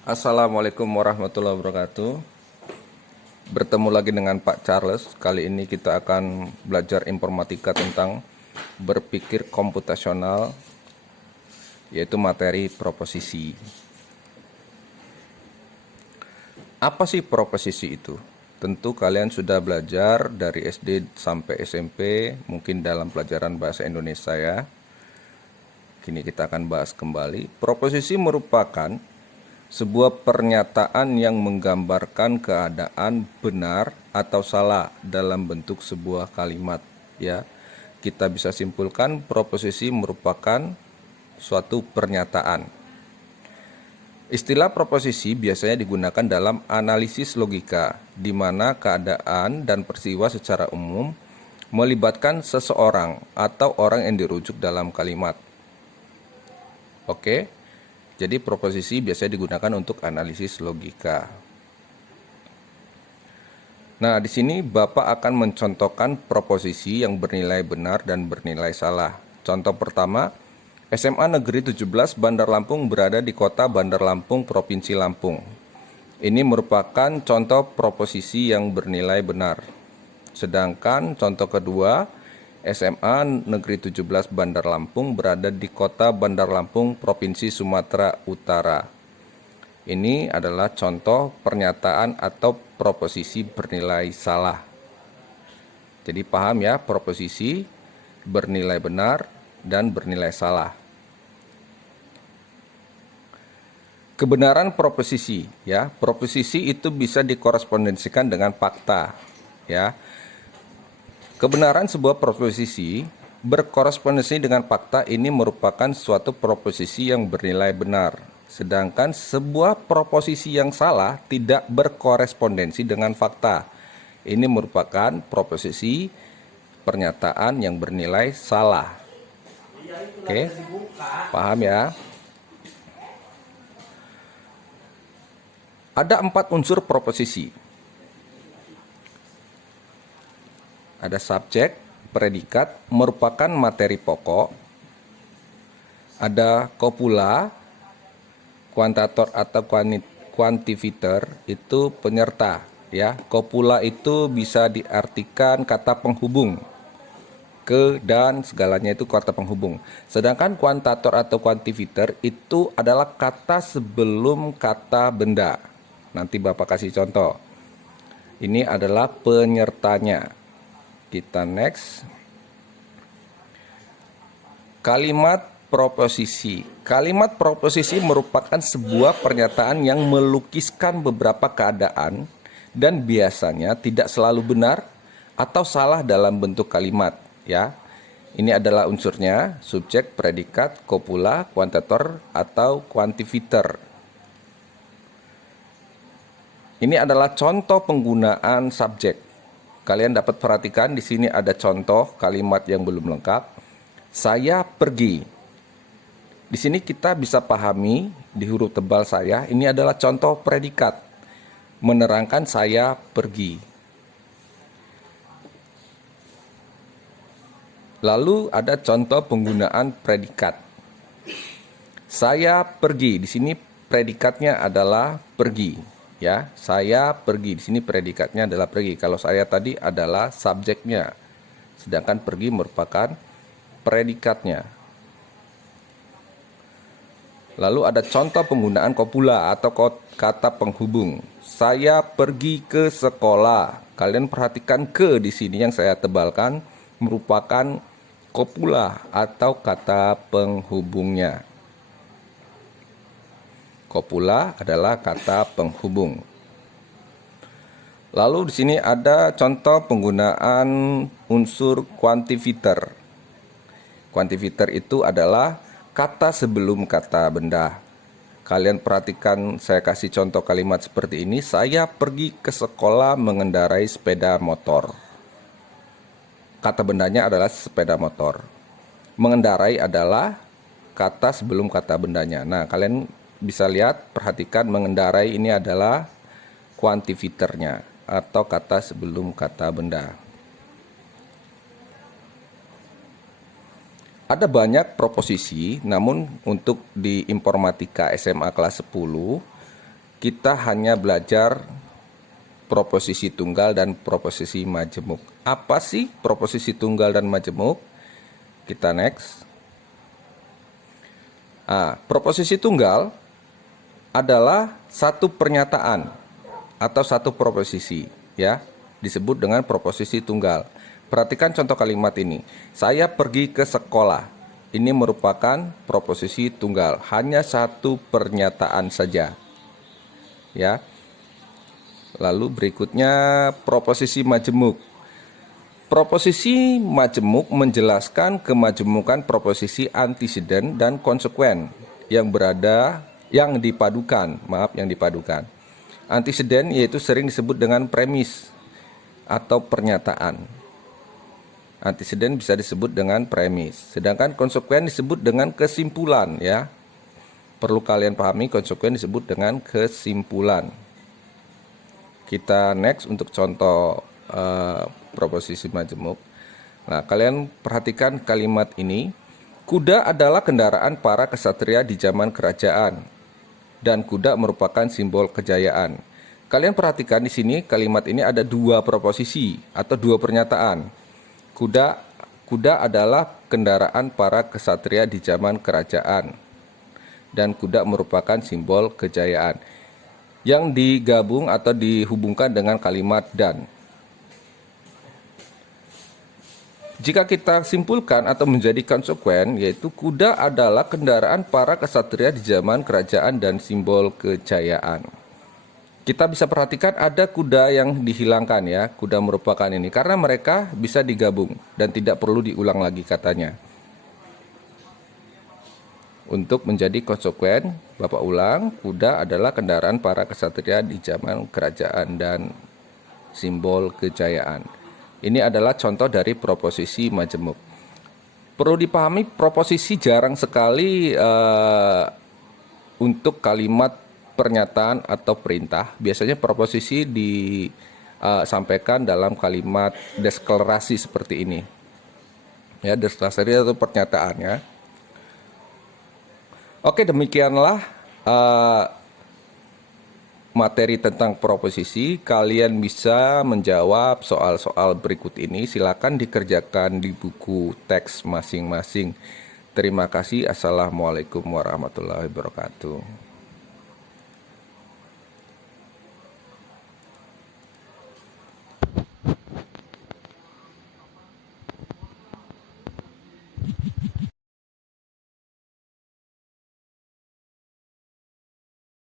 Assalamualaikum warahmatullahi wabarakatuh. Bertemu lagi dengan Pak Charles. Kali ini kita akan belajar informatika tentang berpikir komputasional, yaitu materi proposisi. Apa sih proposisi itu? Tentu kalian sudah belajar dari SD sampai SMP, mungkin dalam pelajaran bahasa Indonesia ya. Kini kita akan bahas kembali. Proposisi merupakan sebuah pernyataan yang menggambarkan keadaan benar atau salah dalam bentuk sebuah kalimat, ya. Kita bisa simpulkan proposisi merupakan suatu pernyataan. Istilah proposisi biasanya digunakan dalam analisis logika, di mana keadaan dan peristiwa secara umum melibatkan seseorang atau orang yang dirujuk dalam kalimat. Oke. Jadi proposisi biasanya digunakan untuk analisis logika. Nah, di sini Bapak akan mencontohkan proposisi yang bernilai benar dan bernilai salah. Contoh pertama, SMA Negeri 17 Bandar Lampung berada di kota Bandar Lampung, Provinsi Lampung. Ini merupakan contoh proposisi yang bernilai benar. Sedangkan contoh kedua, SMA Negeri 17 Bandar Lampung berada di kota Bandar Lampung, Provinsi Sumatera Utara. Ini adalah contoh pernyataan atau proposisi bernilai salah. Jadi paham ya, proposisi bernilai benar dan bernilai salah. Kebenaran proposisi, ya. Proposisi itu bisa dikorespondensikan dengan fakta, ya. Kebenaran sebuah proposisi berkorespondensi dengan fakta ini merupakan suatu proposisi yang bernilai benar. Sedangkan sebuah proposisi yang salah tidak berkorespondensi dengan fakta. Ini merupakan proposisi pernyataan yang bernilai salah. Oke, paham ya? Ada 4 unsur proposisi. Ada subjek, predikat, merupakan materi pokok. Ada kopula, kuantator atau kuantifiter, itu penyerta. Ya, kopula itu bisa diartikan kata penghubung. Ke dan segalanya itu kata penghubung. Sedangkan kuantator atau kuantifiter itu adalah kata sebelum kata benda. Nanti Bapak kasih contoh. Ini adalah penyertanya. Kita next. Kalimat proposisi. Kalimat proposisi merupakan sebuah pernyataan yang melukiskan beberapa keadaan dan biasanya tidak selalu benar atau salah dalam bentuk kalimat, ya. Ini adalah unsurnya: subjek, predikat, kopula, kuantator atau kuantifiter. Ini adalah contoh penggunaan subjek. Kalian dapat perhatikan di sini ada contoh kalimat yang belum lengkap. Saya pergi. Di sini kita bisa pahami di huruf tebal saya, ini adalah contoh predikat menerangkan saya pergi. Lalu ada contoh penggunaan predikat. Saya pergi. Di sini predikatnya adalah pergi. Ya, saya pergi. Di sini predikatnya adalah pergi. Kalau saya tadi adalah subjeknya, sedangkan pergi merupakan predikatnya. Lalu ada contoh penggunaan kopula atau kata penghubung. Saya pergi ke sekolah. Kalian perhatikan ke di sini yang saya tebalkan merupakan kopula atau kata penghubungnya. Kopula adalah kata penghubung. Lalu di sini ada contoh penggunaan unsur kuantifiter. Kuantifiter itu adalah kata sebelum kata benda. Kalian perhatikan, saya kasih contoh kalimat seperti ini. Saya pergi ke sekolah mengendarai sepeda motor. Kata bendanya adalah sepeda motor. Mengendarai adalah kata sebelum kata bendanya. Nah, kalian bisa lihat, perhatikan, mengendarai ini adalah kuantifiternya atau kata sebelum kata benda. Ada banyak proposisi, namun untuk di informatika SMA kelas 10 kita hanya belajar proposisi tunggal dan proposisi majemuk. Apa sih proposisi tunggal dan majemuk? Kita next. Proposisi tunggal adalah satu pernyataan atau satu proposisi, ya, disebut dengan proposisi tunggal. Perhatikan contoh kalimat ini. Saya pergi ke sekolah. Ini merupakan proposisi tunggal, hanya satu pernyataan saja. Ya. Lalu berikutnya proposisi majemuk. Proposisi majemuk menjelaskan kemajemukan proposisi antiseden dan konsekuen yang dipadukan. Antiseden yaitu sering disebut dengan premis atau pernyataan. Antiseden bisa disebut dengan premis, sedangkan konsekuen disebut dengan kesimpulan, ya. Perlu kalian pahami, konsekuen disebut dengan kesimpulan. Kita next untuk contoh proposisi majemuk. Nah, kalian perhatikan kalimat ini. Kuda adalah kendaraan para kesatria di zaman kerajaan, dan kuda merupakan simbol kejayaan. Kalian perhatikan di sini kalimat ini ada dua proposisi atau dua pernyataan. Kuda adalah kendaraan para kesatria di zaman kerajaan, dan kuda merupakan simbol kejayaan, yang digabung atau dihubungkan dengan kalimat dan. Jika kita simpulkan atau menjadi konsekuen, yaitu kuda adalah kendaraan para kesatria di zaman kerajaan dan simbol kejayaan. Kita bisa perhatikan ada kuda yang dihilangkan, ya. Kuda merupakan ini karena mereka bisa digabung dan tidak perlu diulang lagi katanya. Untuk menjadi konsekuen, Bapak ulang, kuda adalah kendaraan para kesatria di zaman kerajaan dan simbol kejayaan. Ini adalah contoh dari proposisi majemuk. Perlu dipahami, proposisi jarang sekali untuk kalimat pernyataan atau perintah. Biasanya proposisi disampaikan dalam kalimat deklarasi seperti ini, ya, deklarasi atau pernyataan, ya. Oke, demikianlah materi tentang proposisi. Kalian bisa menjawab soal-soal berikut ini. Silakan dikerjakan di buku teks masing-masing. Terima kasih. Assalamualaikum warahmatullahi wabarakatuh.